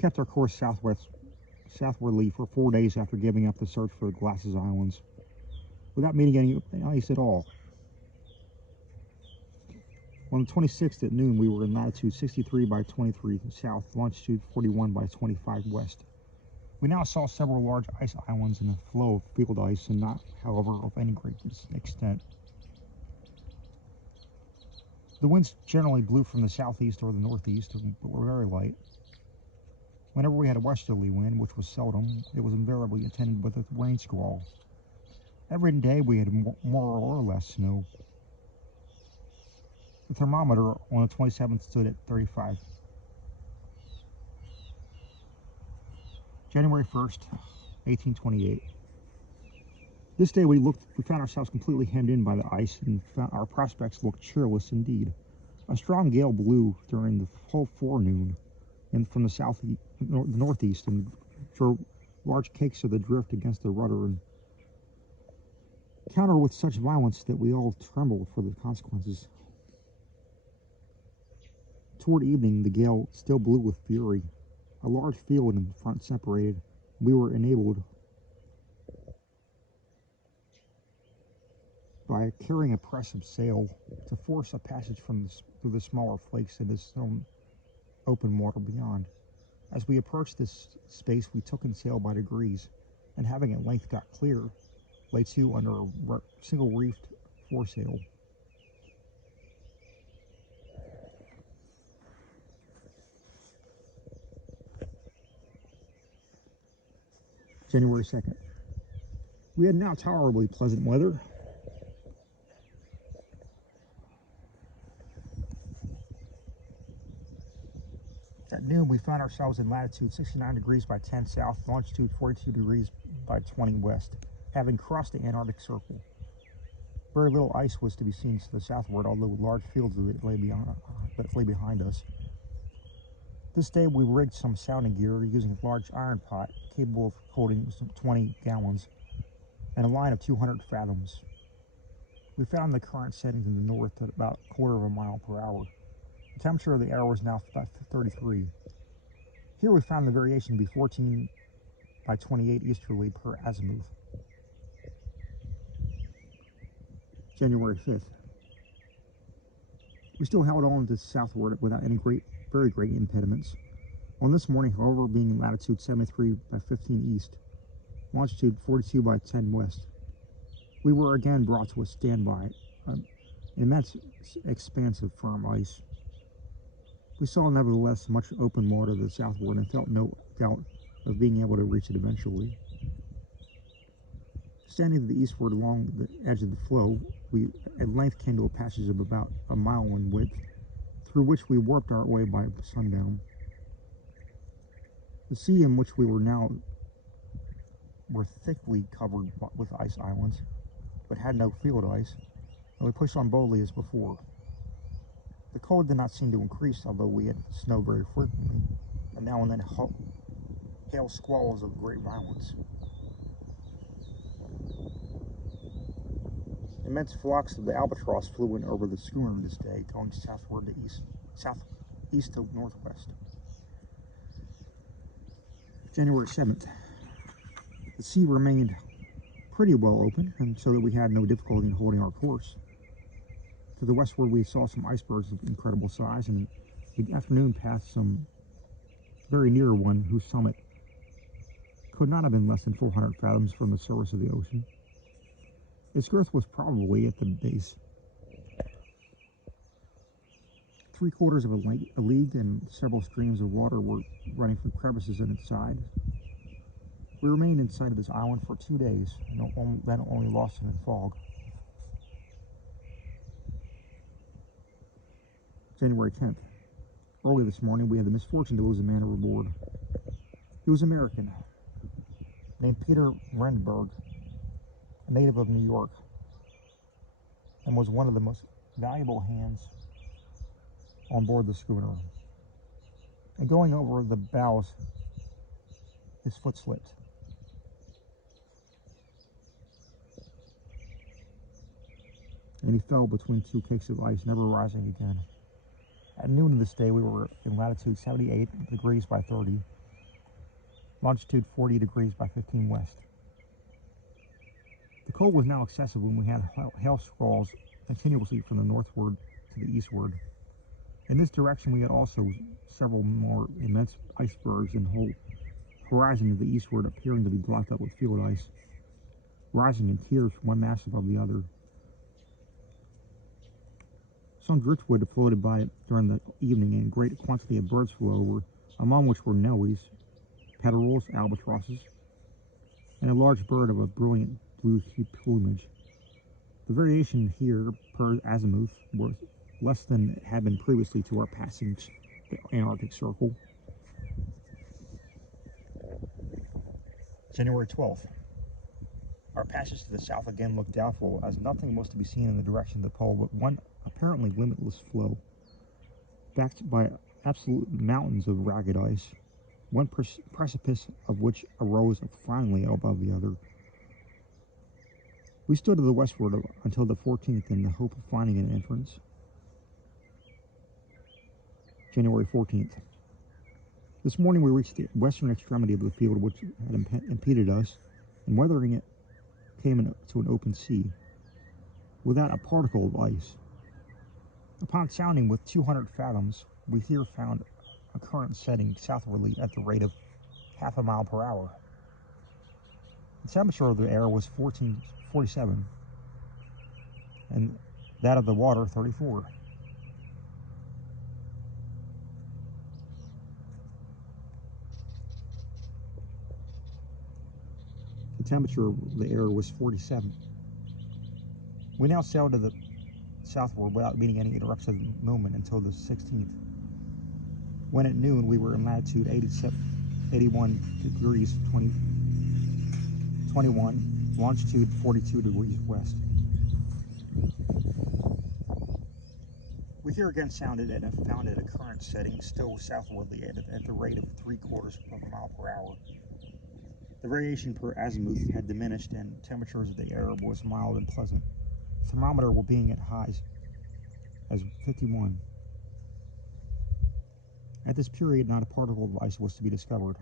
kept our course southwardly for 4 days after giving up the search for the Glasses Islands, without meeting any ice at all. On the 26th at noon, we were in latitude 63 by 23 south, longitude 41 by 25 west. We now saw several large ice islands in a flow of field ice, and not, however, of any great extent. The winds generally blew from the southeast or the northeast, but were very light. Whenever we had a westerly wind, which was seldom, it was invariably attended with a rain squall. Every day we had more or less snow. The thermometer on the 27th stood at 35. January 1st, 1828. This day we found ourselves completely hemmed in by the ice, and our prospects looked cheerless indeed. A strong gale blew during the whole forenoon and from the northeast, and drove large cakes of the drift against the rudder, and countered with such violence that we all trembled for the consequences. Toward evening, the gale still blew with fury. A large field in front separated. We were enabled, by carrying a press of sail, to force a passage through the smaller flakes into some open water beyond. As we approached this space, we took in sail by degrees, and having at length got clear, lay to under a single reefed foresail. January 2nd. We had now tolerably pleasant weather. At noon, we found ourselves in latitude 69 degrees by 10 south, longitude 42 degrees by 20 west, having crossed the Antarctic Circle. Very little ice was to be seen to the southward, although large fields of it lay behind us. This day we rigged some sounding gear using a large iron pot capable of holding some 20 gallons and a line of 200 fathoms. We found the current setting to the north at about a quarter of a mile per hour. The temperature of the air was now 33. Here we found the variation to be 14 by 28 easterly per azimuth. January 5th. We still held on to the southward without any very great impediments. On this morning, however, being in latitude 73 by 15 east, longitude 42 by 10 west, we were again brought to a standby, an immense expanse of firm ice. We saw nevertheless much open water to the southward, and felt no doubt of being able to reach it eventually. Standing to the eastward along the edge of the floe, we at length came to a passage of about a mile in width, through which we warped our way by sundown. The sea in which we were now were thickly covered with ice islands, but had no field ice, and we pushed on boldly as before. The cold did not seem to increase, although we had snow very frequently, and now and then hail squalls of great violence. Immense flocks of the albatross flew in over the schooner this day, going southward to southeast to northwest. January 7th. The sea remained pretty well open, and so that we had no difficulty in holding our course. To the westward we saw some icebergs of incredible size, and the afternoon passed some very near one whose summit could not have been less than 400 fathoms from the surface of the ocean. Its girth was probably at the base 3/4 of a league, and several streams of water were running from crevices in its side. We remained in sight of this island for 2 days, and then only lost it in fog. January 10th. Early this morning, we had the misfortune to lose a man aboard. He was American, named Peter Rendberg, a native of New York, and was one of the most valuable hands on board the schooner. And going over the bows, his foot slipped. And he fell between two cakes of ice, never rising again. At noon of this day, we were in latitude 78 degrees by 30, longitude 40 degrees by 15 west. The cold was now excessive when we had hail squalls continuously from the northward to the eastward. In this direction we had also several more immense icebergs and whole horizon to the eastward appearing to be blocked up with field ice, rising in tiers one mass above the other. Some driftwood floated by during the evening, and a great quantity of birds flew over, among which were nowies, petrels, albatrosses, and a large bird of a brilliant blue plumage. The variation here per azimuth was less than it had been previously to our passage the Antarctic Circle. January 12th. Our passage to the south again looked doubtful, as nothing was to be seen in the direction of the pole but one apparently limitless floe, backed by absolute mountains of ragged ice, one precipice of which arose finally above the other. We stood to the westward until the 14th in the hope of finding an entrance. January 14th. This morning we reached the western extremity of the field which had impeded us, and weathering it came to an open sea, without a particle of ice. Upon sounding with 200 fathoms, we here found a current setting southwardly at the rate of half a mile per hour. The temperature of the air was 47, and that of the water 34. The temperature of the air was 47. We now sailed to the southward without meeting any interruptions of movement until the 16th, when at noon we were in latitude 81 degrees 21, longitude 42 degrees west. We here again sounded and found it a current setting still southwardly at the rate of 3/4 of a mile per hour. The variation per azimuth had diminished, and temperatures of the air was mild and pleasant, the thermometer being at highs as 51. At this period not a particle of ice was to be discovered.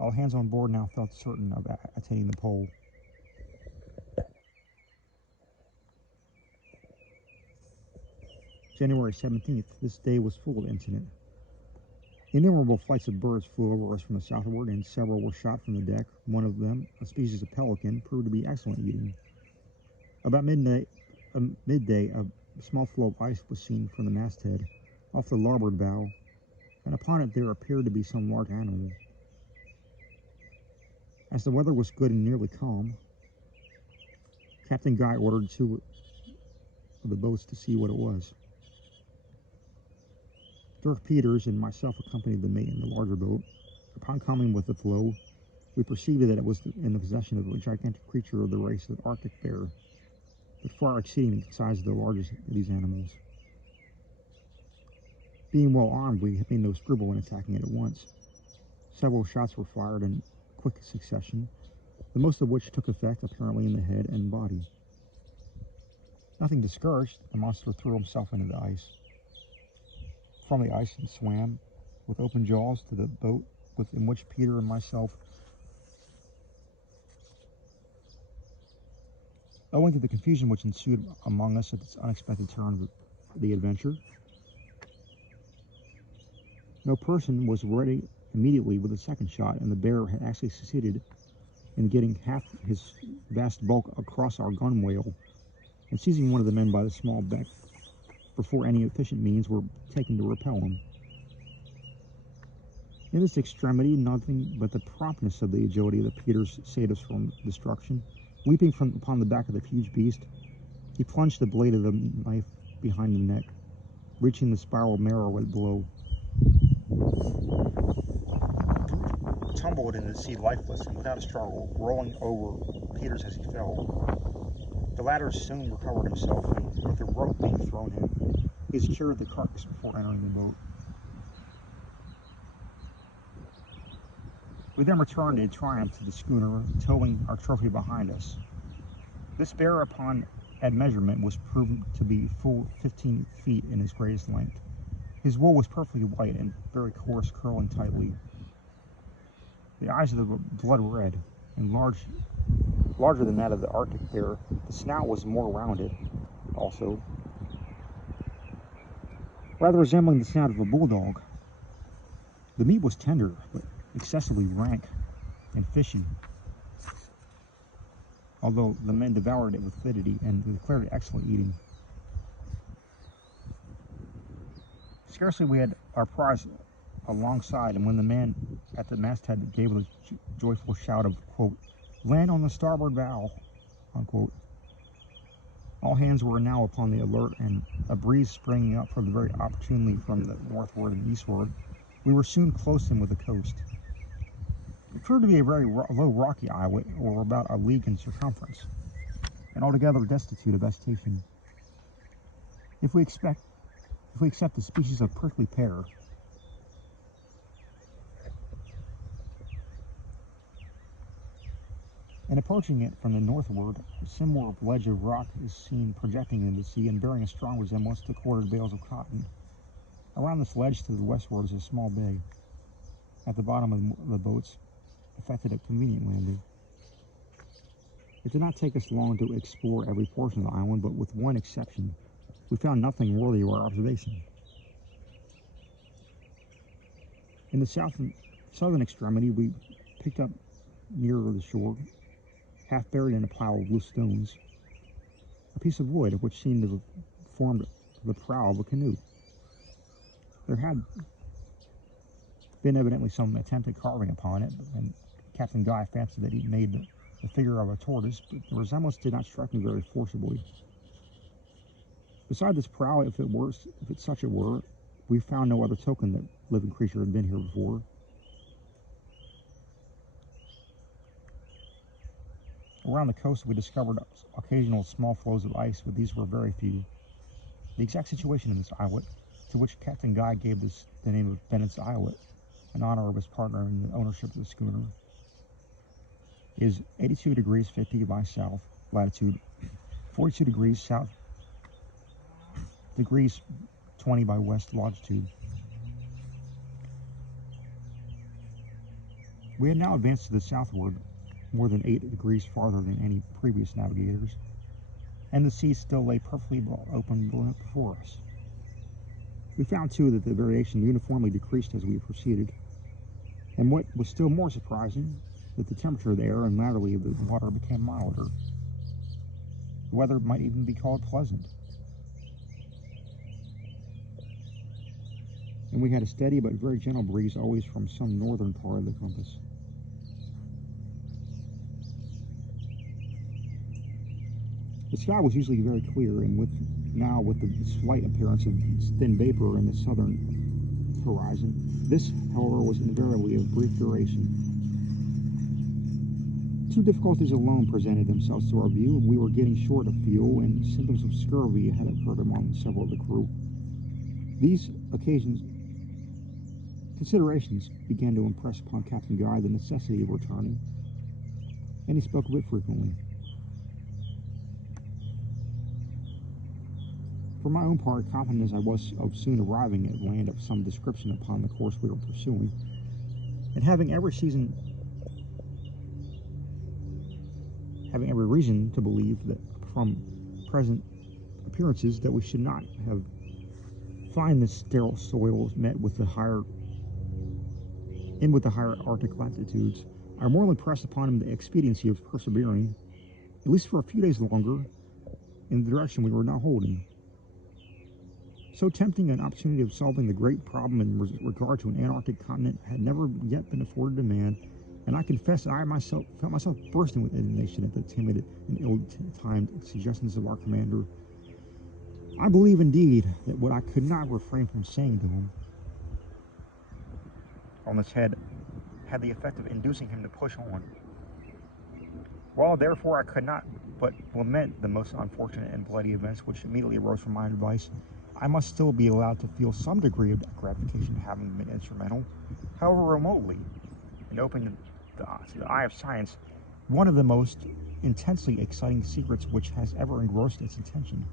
All hands on board now felt certain of attaining the pole. January 17th. This day was full of incident. Innumerable flights of birds flew over us from the southward, and several were shot from the deck. One of them, a species of pelican, proved to be excellent eating. About midday, a small floe of ice was seen from the masthead, off the larboard bow, and upon it there appeared to be some large animal. As the weather was good and nearly calm, Captain Guy ordered 2 of the boats to see what it was. Dirk Peters and myself accompanied the mate in the larger boat. Upon coming with the floe, we perceived that it was in the possession of a gigantic creature of the race of the Arctic bear, but far exceeding the size of the largest of these animals. Being well armed, we made no scruple in attacking it at once. Several shots were fired in quick succession, the most of which took effect apparently in the head and body. Nothing discouraged, the monster threw himself into the ice. From the ice and swam with open jaws to the boat in which Peter and myself. Owing to the confusion which ensued among us at this unexpected turn of the adventure, no person was ready immediately with a second shot, and the bear had actually succeeded in getting half his vast bulk across our gunwale and seizing one of the men by the small neck before any efficient means were taken to repel him. In this extremity, nothing but the promptness of the agility of the Peters saved us from destruction. Leaping upon the back of the huge beast, he plunged the blade of the knife behind the neck, reaching the spiral marrow below. The tumbled into the sea lifeless and without a struggle, rolling over Peters as he fell. The latter soon recovered himself, and with the rope being thrown in, he secured the carcass before entering the boat. We then returned in triumph to the schooner, towing our trophy behind us. This bear, upon measurement, was proven to be full 15 feet in his greatest length. His wool was perfectly white and very coarse, curling tightly. The eyes of the blood red and larger than that of the Arctic bear. The snout was more rounded, also, rather resembling the snout of a bulldog. The meat was tender, but excessively rank and fishy, although the men devoured it with avidity and declared it excellent eating. Scarcely we had our prize alongside, and when the man at the masthead gave a joyful shout of, quote, "Land on the starboard bow," unquote, all hands were now upon the alert, and a breeze springing up from the very opportunely from the northward and eastward, we were soon close in with the coast. It proved to be a very low rocky islet, or about a league in circumference, and altogether destitute of vegetation. If we accept the species of prickly pear, and approaching it from the northward, a similar ledge of rock is seen projecting into the sea and bearing a strong resemblance to corded bales of cotton. Around this ledge to the westward is a small bay. At the bottom of the boats effected a convenient landing. It did not take us long to explore every portion of the island, but with one exception, we found nothing worthy of our observation. In the southern extremity, we picked up nearer the shore, half buried in a pile of loose stones, a piece of wood which seemed to have formed the prow of a canoe. There had been evidently some attempt at carving upon it, and Captain Guy fancied that he made the figure of a tortoise, but the resemblance did not strike me very forcibly. Beside this prow, if it such it were, we found no other token that living creature had been here before. Around the coast, we discovered occasional small floes of ice, but these were very few. The exact situation in this islet, to which Captain Guy gave the name of Bennett's Islet, in honor of his partner in the ownership of the schooner, is 82 degrees 50 by south latitude, 42 degrees south degrees 20 by west longitude. We had now advanced to the southward, more than 8 degrees farther than any previous navigators, and the sea still lay perfectly open before us. We found, too, that the variation uniformly decreased as we proceeded, and what was still more surprising, that the temperature of the air and latterly of the water became milder. The weather might even be called pleasant. And we had a steady but very gentle breeze always from some northern part of the compass. The sky was usually very clear, and with the slight appearance of thin vapor in the southern horizon, this, however, was invariably of brief duration. Two difficulties alone presented themselves to our view, and we were getting short of fuel, and symptoms of scurvy had occurred among several of the crew. These considerations began to impress upon Captain Guy the necessity of returning, and he spoke of it frequently. For my own part, confident as I was of soon arriving at land of some description upon the course we were pursuing, and having every reason to believe that from present appearances that we should not have find this sterile soil met with the higher Arctic latitudes, I more impressed upon him the expediency of persevering, at least for a few days longer, in the direction we were now holding. So tempting an opportunity of solving the great problem in regard to an Antarctic continent had never yet been afforded to man, and I confess that I felt myself bursting with indignation at the timid and ill-timed suggestions of our commander. I believe, indeed, that what I could not refrain from saying to him on this head had the effect of inducing him to push on. While, therefore, I could not but lament the most unfortunate and bloody events which immediately arose from my advice, I must still be allowed to feel some degree of gratification having been instrumental, however remotely, in opening to the eye of science one of the most intensely exciting secrets which has ever engrossed its attention.